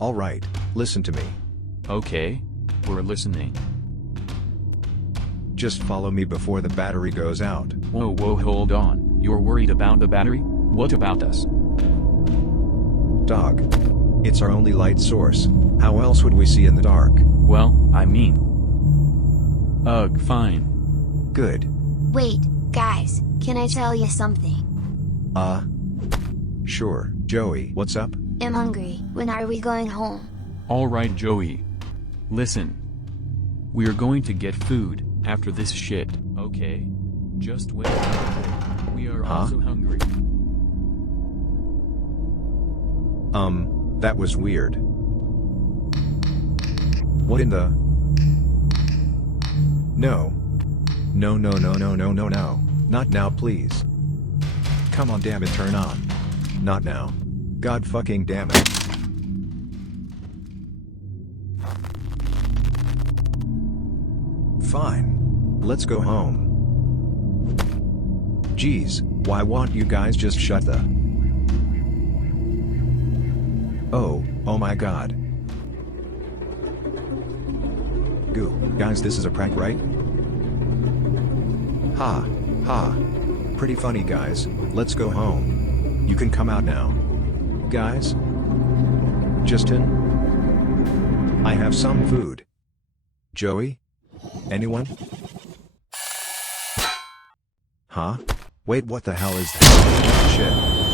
Alright, listen to me. Okay, we're listening. Just follow me before the battery goes out. Whoa, hold on. You're worried about the battery? What about us? Dog. It's our only light source. How else would we see in the dark? Well, I mean... Ugh, fine. Good. Wait, guys, can I tell you something? Sure. Joey, what's up? I'm hungry. When are we going home? Alright, Joey. Listen. We're going to get food after this shit, okay? Just wait. We are also hungry. That was weird. What in the... No. No. Not now, please. Come on, damn it, turn on. Not now. God fucking damn it. Fine. Let's go home. Geez, why won't you guys just shut the... Oh my god. Goo, guys, this is a prank, right? Ha. Pretty funny, guys. Let's go home. You can come out now. Guys? Justin? I have some food. Joey? Anyone? Huh? Wait, what the hell is that? Shit.